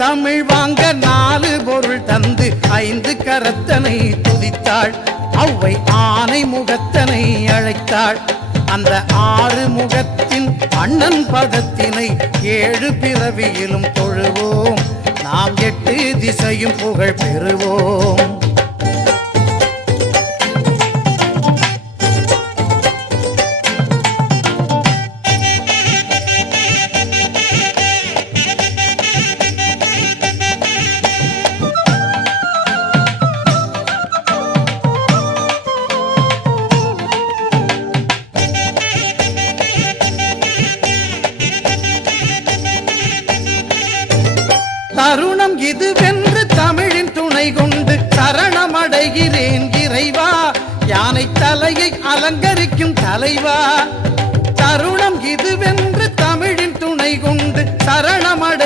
தமிழ் வாங்க 4 பொருள் தந்து 5 கரத்தனை துதித்தாள். அவ்வை ஆனை முகத்தனை அழைத்தாள். அந்த 6 முகத்தின் அண்ணன் பதத்தினை 7 பிறவியிலும் தொழுவோம். நாம் 8 திசையும் புகழ் பெறுவோம். தருணம் இதுவென்று தமிழின் துணை கொண்டு சரணமடைகிறேன் இறைவா. யானை தலையை அலங்கரிக்கும் தலைவா. தருணம் இதுவென்று தமிழின் துணை கொண்டு சரணமடை